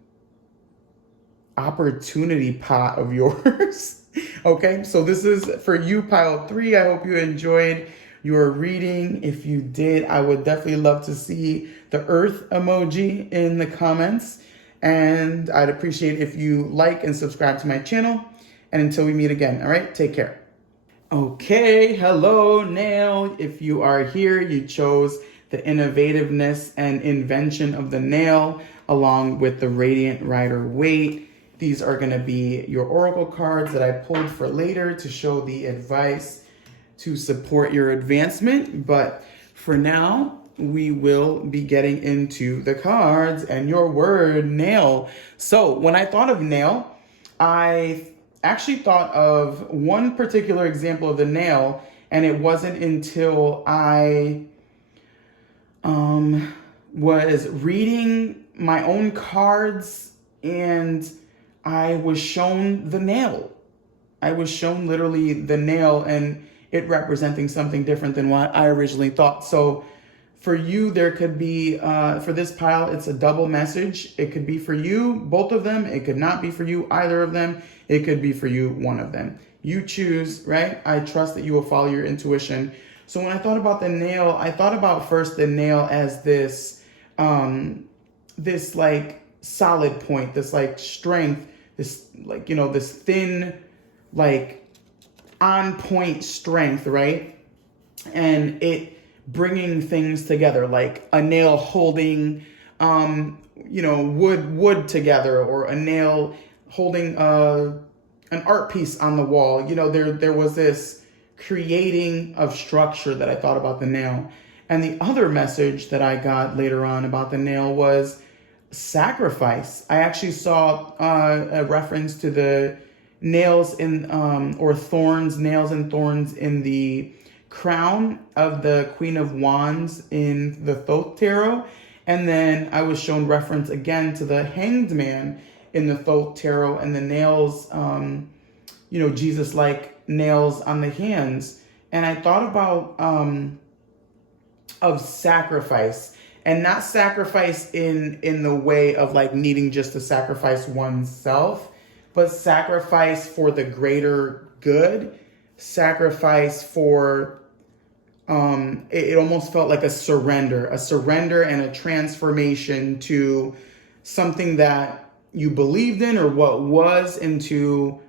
opportunity pot of yours. Okay, so this is for you, pile 3. I hope you enjoyed your reading. If you did, I would definitely love to see the earth emoji in the comments. And I'd appreciate if you like and subscribe to my channel. And until we meet again, all right, take care. Okay, hello, nail. If you are here, you chose the innovativeness and invention of the nail along with the Radiant Rider weight. These are going to be your oracle cards that I pulled for later to show the advice to support your advancement. But for now, we will be getting into the cards and your word, nail. So when I thought of nail, I actually thought of one particular example of the nail, and it wasn't until I was reading my own cards and I was shown the nail. I was shown literally the nail and it representing something different than what I originally thought. So for you, there could be, for this pile, it's a double message. It could be for you, both of them. It could not be for you, either of them. It could be for you, one of them. You choose, right? I trust that you will follow your intuition. So when I thought about the nail, I thought about first the nail as this, this like solid point, this like strength, this like, you know, this thin, like on point strength, right? And it bringing things together, like a nail holding, you know, wood together, or a nail holding an art piece on the wall. You know, there was this creating of structure that I thought about the nail. And the other message that I got later on about the nail was sacrifice. I actually saw a reference to the nails in, or thorns, nails and thorns in the crown of the Queen of Wands in the Thoth Tarot. And then I was shown reference again to the Hanged Man in the Thoth Tarot, and the nails, you know, Jesus-like nails on the hands. And I thought about of sacrifice, and not sacrifice in the way of like needing just to sacrifice oneself, but sacrifice for the greater good, sacrifice for, it almost felt like a surrender and a transformation to something that you believed in, or what was, into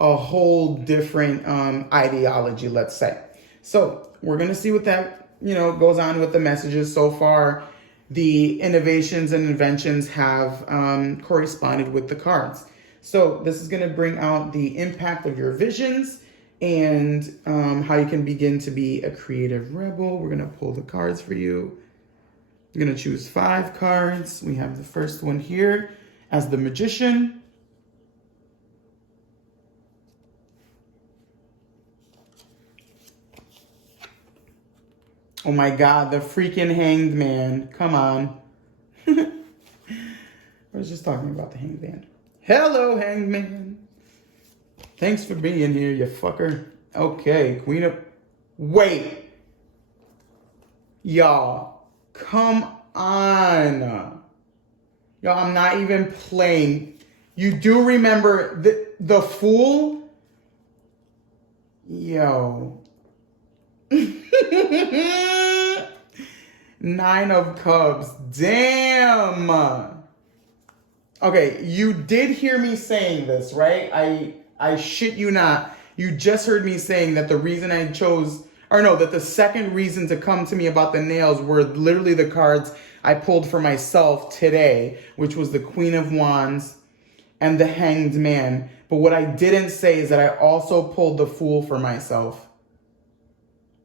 a whole different ideology, let's say. So we're going to see what that, you know, goes on with the messages. So far, the innovations and inventions have corresponded with the cards. So this is going to bring out the impact of your visions and how you can begin to be a creative rebel. We're going to pull the cards for you. You're going to choose 5 cards. We have the first one here as the Magician. Oh my God, the freaking Hanged Man. Come on. I was just talking about the Hanged Man. Hello, Hanged Man. Thanks for being here, you fucker. Okay, Queen of... Wait. Y'all, come on. Y'all, I'm not even playing. You do remember the Fool? Yo. 9 of Cups. Damn. Okay, you did hear me saying this, right? I shit you not. You just heard me saying that the reason I chose, or no, that the second reason to come to me about the nails were literally the cards I pulled for myself today, which was the Queen of Wands and the Hanged Man. But what I didn't say is that I also pulled the Fool for myself.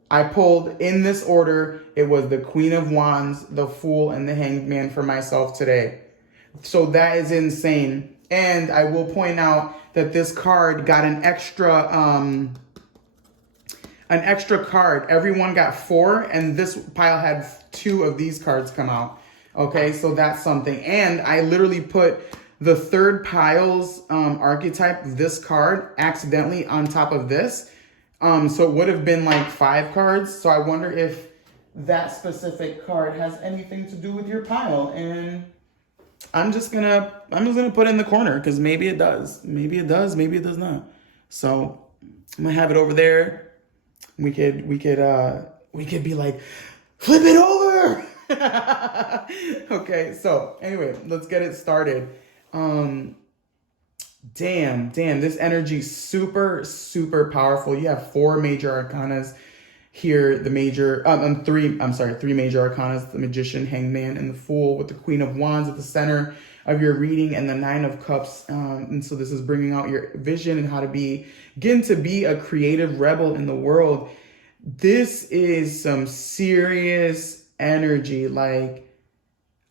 I pulled, in this order, it was the Queen of Wands, the Fool, and the Hanged Man for myself today. So that is insane. And I will point out that this card got an extra card. Everyone got 4, and this pile had 2 of these cards come out. Okay, so that's something. And I literally put the third pile's archetype, this card, accidentally on top of this. So it would have been like 5 cards. So I wonder if that specific card has anything to do with your pile. And I'm just gonna put it in the corner because maybe it does. Maybe it does, maybe it does not. So I'm gonna have it over there. We could be like, flip it over. Okay, so anyway, let's get it started. Damn, this energy super, super powerful. You have 4 major arcanas here. The major, 3 major arcanas, the Magician, Hanged Man, and the Fool, with the Queen of Wands at the center of your reading, and the Nine of Cups. And so this is bringing out your vision and how to begin to be a creative rebel in the world. This is some serious energy. Like,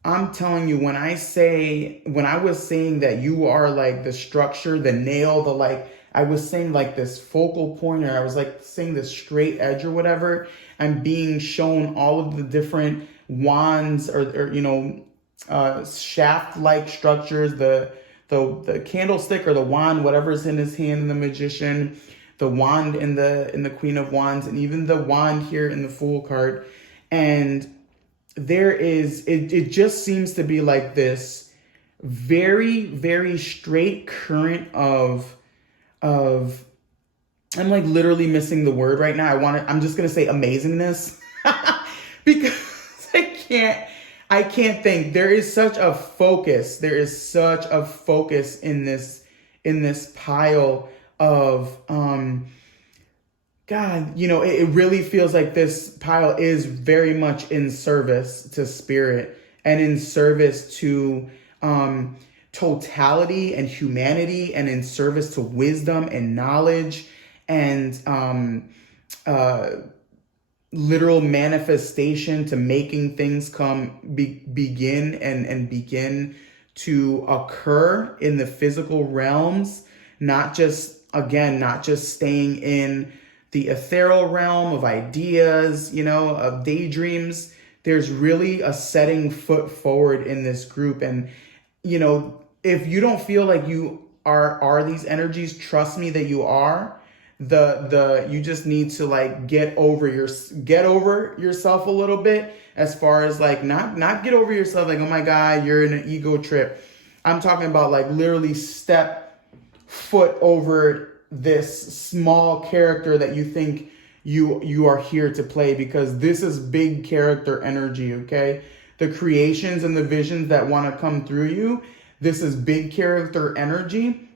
I'm telling you, when I was saying that you are like the structure, the nail, I was saying like this focal point, or I was like saying this straight edge or whatever. I'm being shown all of the different wands or shaft-like structures, the candlestick or the wand, whatever's in his hand in the Magician, the wand in the Queen of Wands, and even the wand here in the Fool card. And it just seems to be like this very, very straight current of I'm like literally missing the word right now. I'm just gonna say amazingness because I can't think. There is such a focus. There is such a focus in this pile of God, it really feels like this pile is very much in service to spirit and in service to totality and humanity, and in service to wisdom and knowledge and literal manifestation, to making things begin and begin to occur in the physical realms, not just staying in the ethereal realm of ideas, of daydreams. There's really a setting foot forward in this group. And, if you don't feel like you are these energies, trust me that you are. You just need to like get over yourself a little bit, as far as like not get over yourself like, oh my God, you're in an ego trip. I'm talking about like literally step foot over this small character that you think you are here to play, because this is big character energy. Okay, the creations and the visions that want to come through you, this is big character energy.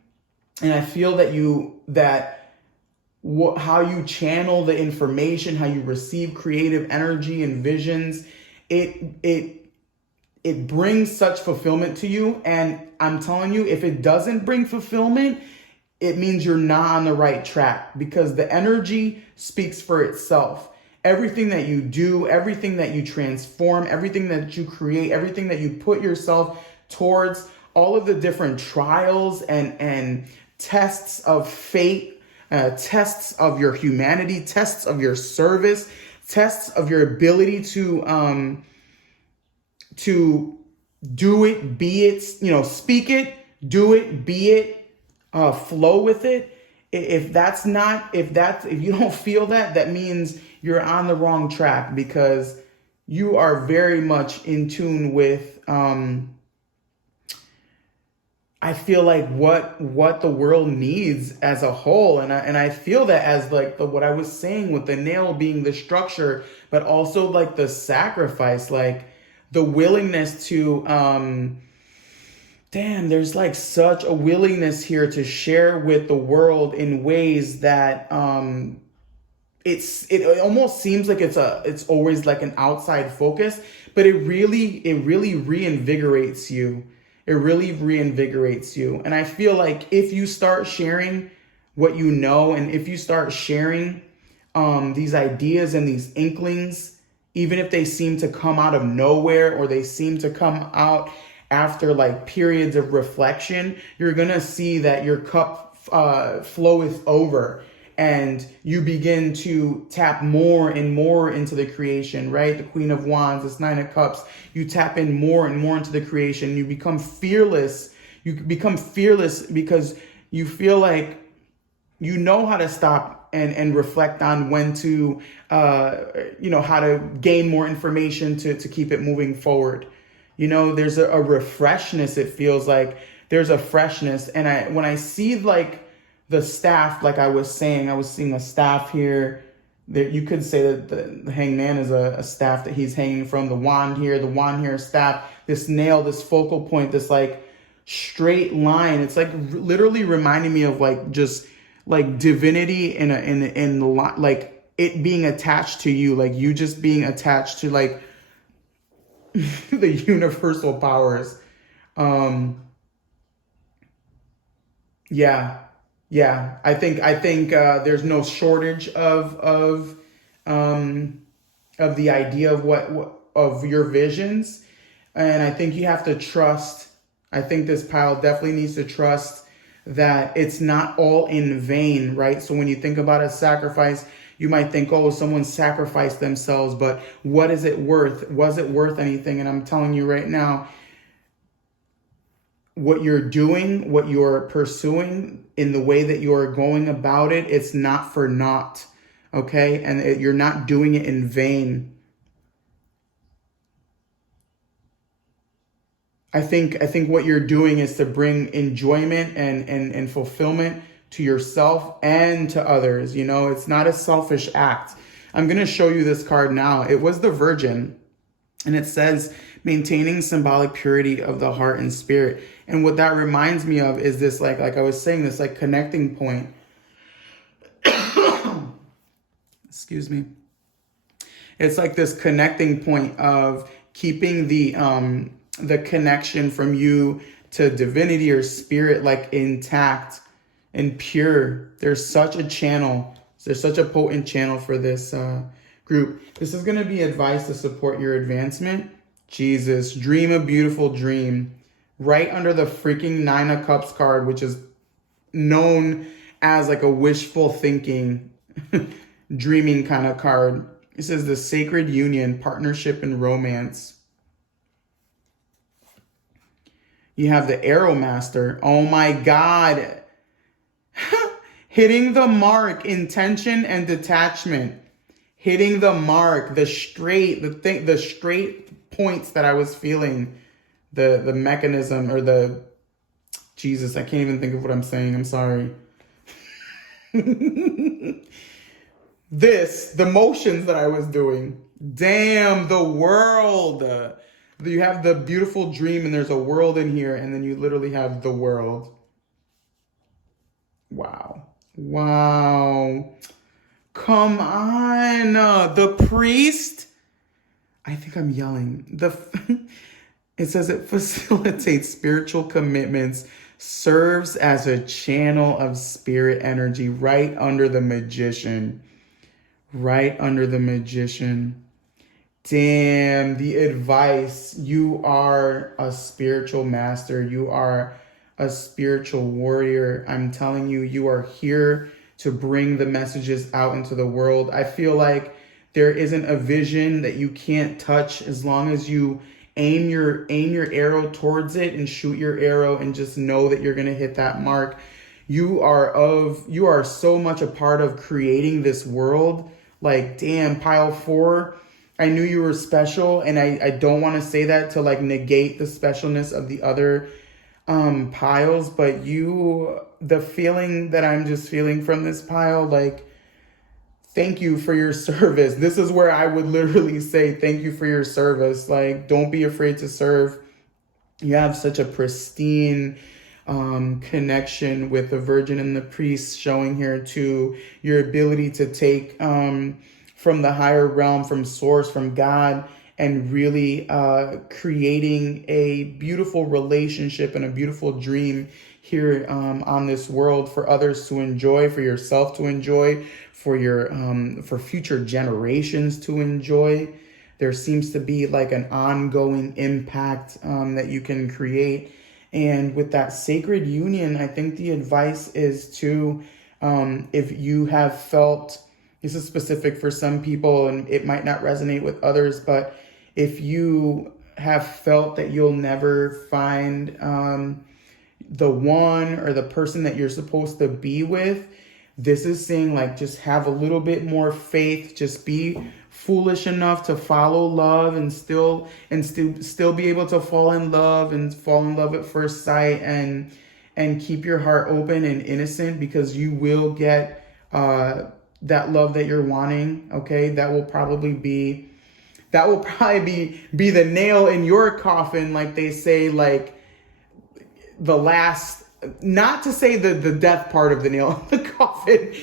And I feel how you channel the information, how you receive creative energy and visions, it brings such fulfillment to you. And I'm telling you, if it doesn't bring fulfillment, it means you're not on the right track, because the energy speaks for itself. Everything that you do, everything that you transform, everything that you create, everything that you put yourself towards, all of the different trials and tests of fate, tests of your humanity, tests of your service, tests of your ability to do it, be it, speak it, do it, be it, flow with it. If you don't feel that, that means you're on the wrong track, because you are very much in tune with, I feel like what the world needs as a whole. And I feel that as like what I was saying with the nail being the structure, but also like the sacrifice, like the willingness to, there's like such a willingness here to share with the world in ways that, it almost seems like it's always like an outside focus, but it really reinvigorates you. It really reinvigorates you. And I feel like if you start sharing what you know, and if you start sharing these ideas and these inklings, even if they seem to come out of nowhere, or they seem to come out after like periods of reflection, you're going to see that your cup floweth over, and you begin to tap more and more into the creation, right? The Queen of Wands, this Nine of Cups, you tap in more and more into the creation. You become fearless. You become fearless because you feel like you know how to stop and reflect on when to, how to gain more information to keep it moving forward. There's a refreshness. It feels like there's a freshness. And when I see like the staff, like I was seeing a staff here. There, you could say that the hangman is a staff that he's hanging from. The wand here, staff, this nail, this focal point, this like straight line. It's like literally reminding me of like just like divinity in the like it being attached to you, like you just being attached to like the universal powers. Yeah, yeah. I think there's no shortage of the idea of what of your visions, and I think you have to trust. I think this pile definitely needs to trust that it's not all in vain, right? So when you think about a sacrifice, you might think, oh, someone sacrificed themselves, but what is it worth? Was it worth anything? And I'm telling you right now, what you're doing, what you're pursuing, in the way that you're going about it, it's not for naught, okay? And you're not doing it in vain. I think what you're doing is to bring enjoyment and fulfillment to yourself and to others. You know, it's not a selfish act. I'm going to show you this card now. It was the Virgin, and it says maintaining symbolic purity of the heart and spirit. And what that reminds me of is this, like I was saying, this like connecting point. Excuse me. It's like this connecting point of keeping the connection from you to divinity or spirit like intact and pure. There's such a channel. There's such a potent channel for this group. This is going to be advice to support your advancement. Jesus, dream a beautiful dream. Right under the freaking Nine of Cups card, which is known as like a wishful thinking, dreaming kind of card. It says the sacred union, partnership, and romance. You have the Arrow Master. Oh my God. Hitting the mark, intention and detachment. Hitting the mark, the straight points that I was feeling. The mechanism or the, Jesus, I can't even think of what I'm saying. I'm sorry. The motions that I was doing. Damn, the world. You have the beautiful dream and there's a world in here, and then you literally have the world. Wow. Wow. Come on. The priest. I think I'm yelling. It says it facilitates spiritual commitments, serves as a channel of spirit energy right under the magician. Right under the magician. Damn, the advice. You are a spiritual master. You are a spiritual warrior. I'm telling you, you are here to bring the messages out into the world. I feel like there isn't a vision that you can't touch as long as you aim your arrow towards it and shoot your arrow and just know that you're going to hit that mark. You are so much a part of creating this world. Like, damn, pile 4, I knew you were special, and I don't want to say that to like negate the specialness of the other piles, but the feeling that I'm just feeling from this pile, like, thank you for your service. This is where I would literally say thank you for your service. Like, don't be afraid to serve. You have such a pristine connection with the Virgin and the priest, showing here to your ability to take from the higher realm, from source, from God, and really creating a beautiful relationship and a beautiful dream here on this world for others to enjoy, for yourself to enjoy, for future generations to enjoy. There seems to be like an ongoing impact that you can create. And with that sacred union, I think the advice is to, if you have felt, this is specific for some people and it might not resonate with others, but if you have felt that you'll never find the one or the person that you're supposed to be with, this is saying, like, just have a little bit more faith. Just be foolish enough to follow love and still be able to fall in love at first sight, and keep your heart open and innocent, because you will get that love that you're wanting. Okay, that will probably be the nail in your coffin, like they say, like the last, not to say the death part of the nail in the coffin,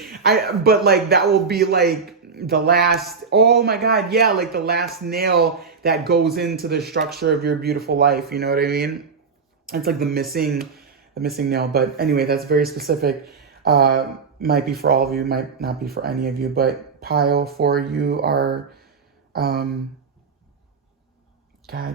but like that will be like the last, oh my God, yeah, like the last nail that goes into the structure of your beautiful life. You know what I mean? It's like the missing nail. But anyway, that's very specific. Might be for all of you, might not be for any of you, but pile 4, you are, God,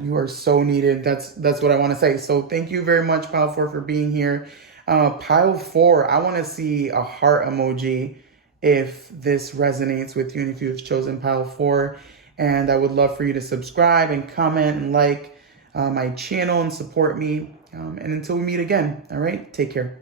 you are so needed. That's what I want to say. So thank you very much, pile 4, for being here. Pile 4, I want to see a heart emoji if this resonates with you and if you've chosen pile 4. And I would love for you to subscribe and comment and like my channel and support me. And until we meet again, all right, take care.